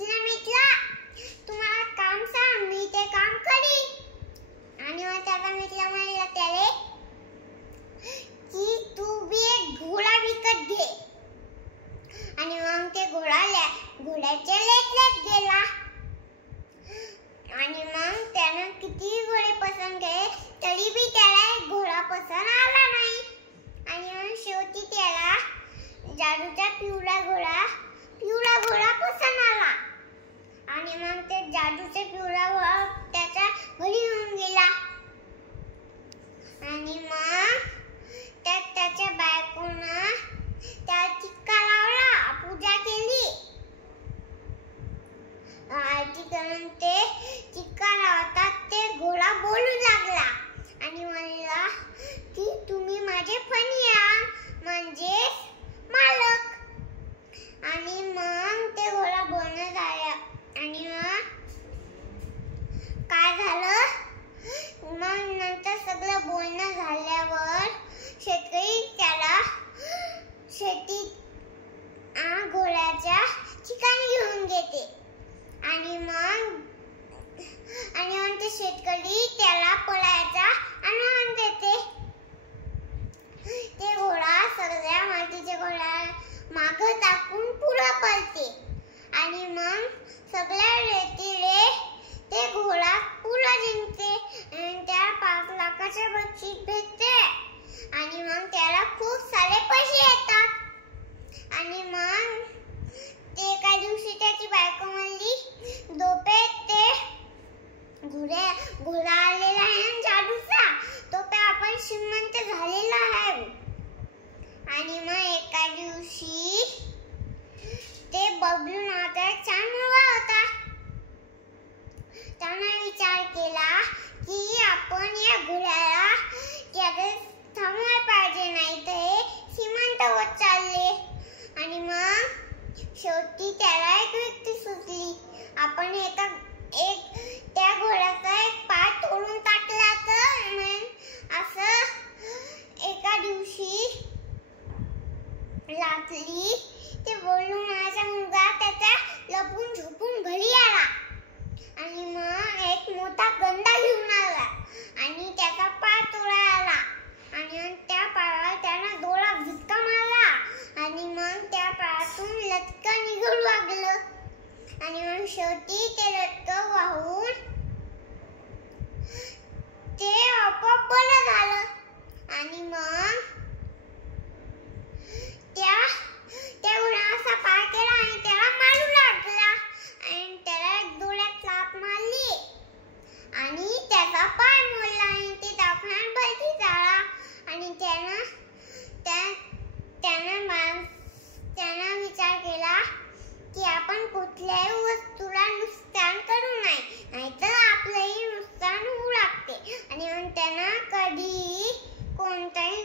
मिटला तुम्हाला काम सांग मी ते काम करीन। आणि मग त्याचा मित्र म्हणला त्याले की तू बी एक घोडा विकत घे। आणि मग ते घोड्याच्या लेत गेला आणि मग त्यानं किती घोडे पसंत केले तरी बी त्याला एक घोडा पसंत आला नाही। आणि मग शेवटी त्याला जादूचा पिवळा घोडा पसंत आला। आणि मग ते जादूचा पिवळा घोडा त्याच्या घरी घेऊन गेला। आणि मग त्याच्या बायकोनं त्या टिक्का लावला, पूजा केली। आरती करून ते टिक्का लावतात ते घोडा बोलू लागला आणि म्हणला की तुम्ही माझे फणिया म्हणजेच मालक। आणि मग ते घोडा बोलणं झालं। आणि मग काय झालं, मग नंतर सगळं बोलणं झाल्यावर शेतकरी त्याला घोड्याच्या ठिकाणी घेऊन घेते। आणि मग ते शेतकरी त्याला पळायचा आनंद देते। ते घोडा सगळ्या मातीच्या घोड्या मागे टाकून पुढे पळते। आणि मग सगळ्या रेतीले ते घोडा पुढे जिंकते आणि त्या 5 लाखाचे बक्षीस भेटते। आणि मग त्याला खूप सारे पैसे येतात। आणि मग ते एका दिवशी त्याची बायको म्हणली दोपे ते घोडा आलेला आहे जादूचा, तो पे आपण श्रीमंत झालेला आहे। आणि मग एका दिवशी ते बबलू नावाचा एक छान मुलगा होता। त्याने विचार केला की आपण या घोड्याला थांबवायला पाहिजे, नाही तर श्रीमंत होत चालले। आणि मग शेवटी त्याला एक युक्ती सुचली, आपण त्या घोड्याचा एक पाय तोडून टाकला तर असं एका दिवशी रात्री ते बोलू नावाचा मुलगा त्याच्या लपून झोपून घरी आला। आणि मग एक मोठा गंडा घेऊन आला आणि त्याचा पाय तोडायला आला। आणि त्या पायाला त्यानं दोरा झटका मारला आणि मग त्या पायातून लटकं निघू लागलं। आणि मग शेवटी ते लटकं वाहून ते आपोआप बरं झालं। आणि मग त्या घोड्याचा पाय केला आणि त्याला मारू लागला आणि त्याला डोळ्यात लाथ मारली आणि त्याचा पाय मोडला आणि ते दवाखान्यात भरती झाला। आणि त्यानं विचार केला की आपण कुठल्याही वस्तूला नुकसान करू नये, नाहीतर आपलंही नुकसान होऊ लागते। आणि मग त्यानं कधी कोणत्याही